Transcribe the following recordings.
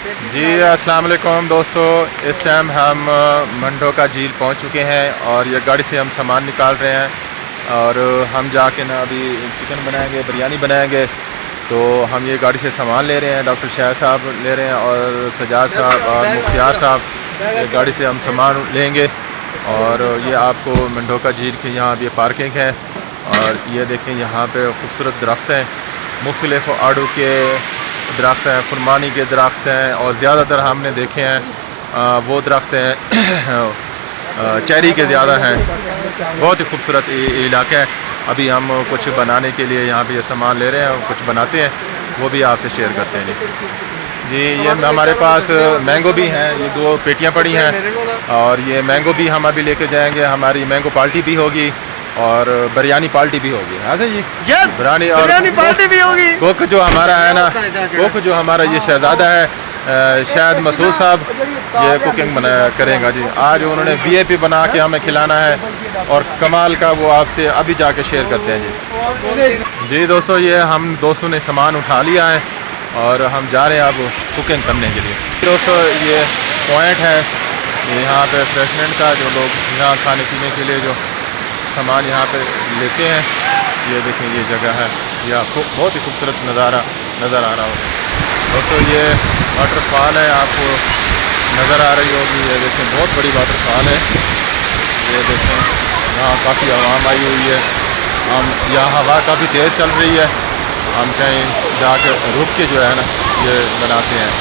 जी अस्सलाम वालेकुम दोस्तों, इस टाइम हम मंडो का झील पहुंच चुके हैं और ये गाड़ी से हम सामान निकाल रहे हैं और हम जाके ना अभी चिकन बनाएंगे, बिरयानी बनाएंगे। तो हम ये गाड़ी से सामान ले रहे हैं, डॉक्टर शाह साहब ले रहे हैं और सजाद साहब और मुख्तियार साहब, ये गाड़ी से हम सामान लेंगे। और ये आपको मंडो का झील के यहाँ ये पार्किंग है और ये देखें यहाँ पे खूबसूरत दरख्त हैं, मुख्तलिफ़ आड़ू के दरख्त हैं, खुरमानी के दरख्त हैं और ज़्यादातर हमने देखे हैं वो दरख्त हैं चेरी के ज़्यादा हैं। बहुत ही खूबसूरत इलाका है। अभी हम कुछ बनाने के लिए यहाँ पे ये सामान ले रहे हैं और कुछ बनाते हैं, वो भी आपसे शेयर करते हैं। जी ये हमारे पास मैंगो भी हैं, ये 2 पेटियाँ पड़ी हैं और ये मैंगो भी हम अभी लेके जाएंगे। हमारी मैंगो पार्टी भी होगी और बिरयानी पार्टी भी होगी। हाँ सर जी, यस, बिरयानी पार्टी भी होगी। कुक जो हमारा है ना, कुक जो हमारा ये शहजादा है शायद मसूद साहब, ये कुकिंग करेंगे जी। आज उन्होंने VIP बना के हमें खिलाना है और कमाल का वो आपसे अभी जाके शेयर करते हैं जी। दोस्तों ये हम दोस्तों ने सामान उठा लिया है और हम जा रहे हैं अब कुकिंग करने के लिए। दोस्तों ये पॉइंट है यहाँ पे प्रेसिडेंट का, जो लोग यहाँ खाने पीने के लिए जो सामान यहाँ पे लेते हैं। ये देखें ये जगह है, यह बहुत ही खूबसूरत नज़ारा नज़र आ रहा होगा दोस्तों। ये वाटरफॉल है, आपको नज़र आ रही होगी। ये देखें बहुत बड़ी वाटरफॉल है। ये देखें यहाँ काफ़ी आवाम आई हुई है। हम यहाँ हवा काफ़ी तेज़ चल रही है, हम कहीं जाकर रुक के जो है ना ये बनाते हैं।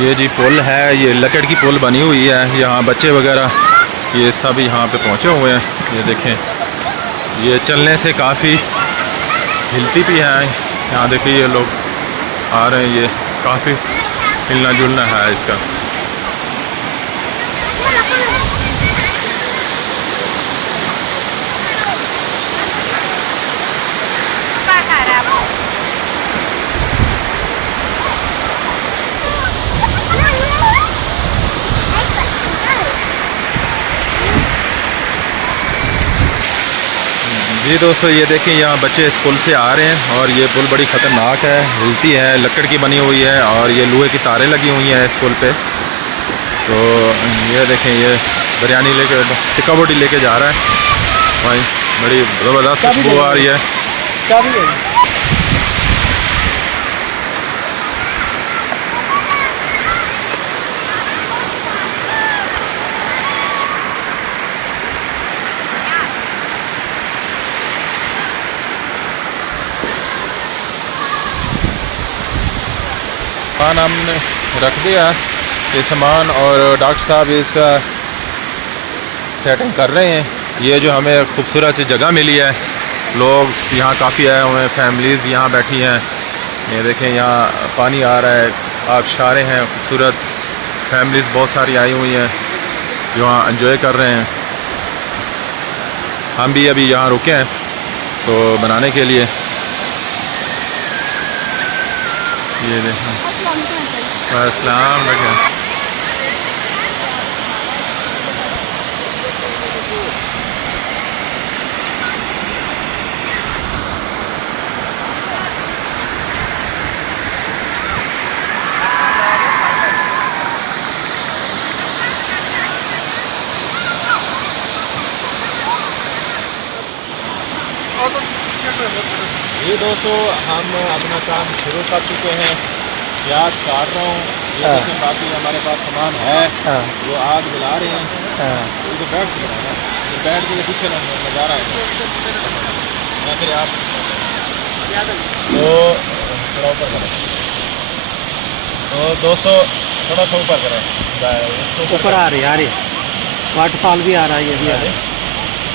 ये जी पुल है, ये लकड़ की पुल बनी हुई है। यहाँ बच्चे वगैरह ये सब यहाँ पे पहुँचे हुए हैं। ये देखें ये चलने से काफ़ी हिलती भी है। यहाँ देखिए ये लोग आ रहे हैं, ये काफ़ी हिलना जुलना है इसका। जी दोस्तों ये देखें यहाँ बच्चे इस पुल से आ रहे हैं और ये पुल बड़ी ख़तरनाक है, हिलती है, लकड़ की बनी हुई है और ये लोहे की तारें लगी हुई हैं इस पुल पे। तो ये देखें ये बिरयानी लेके टिक्का बोटी लेके जा रहा है भाई, बड़ी ज़बरदस्त खुशबू आ रही है। सामान हमने रख दिया ये सामान और डॉक्टर साहब इसका सेटिंग कर रहे हैं। ये जो हमें खूबसूरत सी जगह मिली है, लोग यहाँ काफ़ी आए हुए हैं, फैमिलीज़ यहाँ बैठी हैं। ये देखें यहाँ पानी आ रहा है, आबशारें हैं खूबसूरत, फैमिलीज़ बहुत सारी आई हुई हैं जो यहाँ एंजॉय कर रहे हैं। हम भी अभी यहाँ रुके हैं तो बनाने के लिए। ये देखें अस्सलाम वालेकुम। ये दोस्तों हम अपना काम शुरू कर चुके हैं, प्याज काट रहा हूँ। ये देखिए बाकी हमारे पास सामान है, वो आग जला रहे हैं। ये तो बैठ के है ना, ये बैठ के पीछे नज़ारा है या फिर आप तो थोड़ा ऊपर करें। तो दोस्तों थोड़ा सा ऊपर करें, ऊपर आ रही वाटरफॉल भी आ रहा है, ये भी आ रहा है,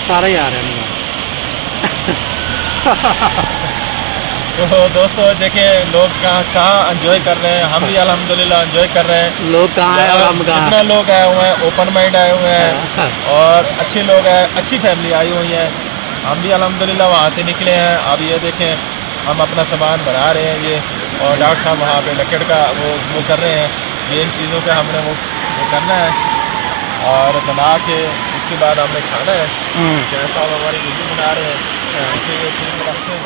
सारा ही आ रहा है। तो दोस्तों देखिए लोग कहाँ एंजॉय कर रहे हैं, हम भी अल्हम्दुलिल्लाह एंजॉय कर रहे हैं। लोग कहाँ हैं और हम कहाँ? कितना लोग आए हुए हैं, ओपन माइंड आए हुए हैं और अच्छे लोग हैं, अच्छी फैमिली आई हुई है। हम भी अल्हम्दुलिल्लाह वहाँ से निकले हैं। अब ये देखें हम अपना सामान बना रहे हैं ये, और डॉक्टर साहब वहाँ पे लकड़ का वो कर रहे हैं। ये इन चीज़ों पे हमने वो करना है और बना के उसके बाद हमने खाना है। डॉक्टर साहब हमारी वीडियो बना रहे हैं, ये चीज़ बनाते हैं।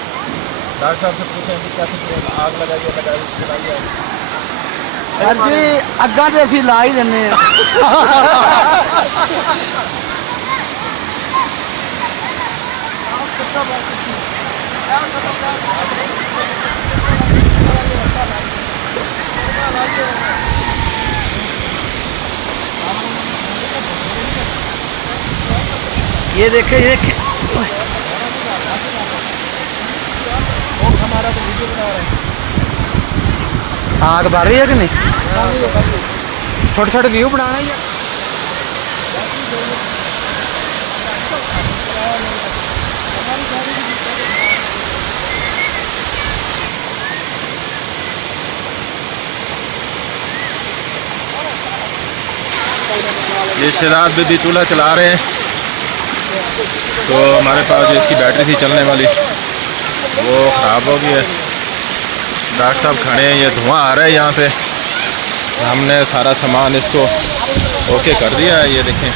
डॉक्टर साहब से पूछें कि कैसे आग लगाइए लगाइए। सर जी अग्गा तो असी ला ही देने ये देखे ये हमारा तो वीडियो बना रहे हैं। आग बार रही है कि नहीं? छोटे छोटे व्यू बनाना ही है। ये शहजाद बीबी चूल्हा चला रहे हैं, तो हमारे पास जो इसकी बैटरी थी चलने वाली वो ख़राब हो गई है। डॉक्टर साहब खड़े हैं, ये धुआं आ रहा है यहाँ से। हमने सारा सामान इसको ओके कर दिया है, ये देखें।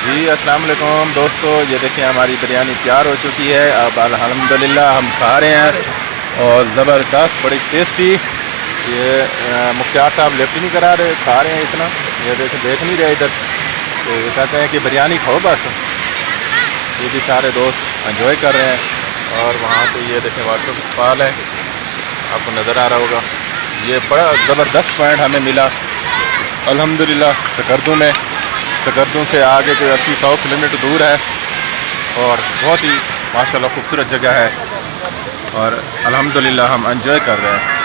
जी अस्सलाम वालेकुम दोस्तों, ये देखें हमारी बिरयानी तैयार हो चुकी है। अब अल्हम्दुलिल्लाह हम खा रहे हैं और ज़बरदस्त, बड़ी टेस्टी। ये मुख्तार साहब लिफ्ट नहीं करा रहे, खा रहे हैं इतना, ये देख नहीं रहे इधर, तो ये कहते हैं कि बिरयानी खाओ बस। ये भी सारे दोस्त एंजॉय कर रहे हैं। और वहाँ पे ये देखें वाटरफॉल है, आपको नज़र आ रहा होगा। ये बड़ा ज़बरदस्त पॉइंट हमें मिला अल्हम्दुलिल्लाह सकरदू में। सकरदू से आगे कोई 80-100 किलोमीटर दूर है और बहुत ही माशाल्लाह खूबसूरत जगह है और अल्हम्दुलिल्लाह हम एंजॉय कर रहे हैं।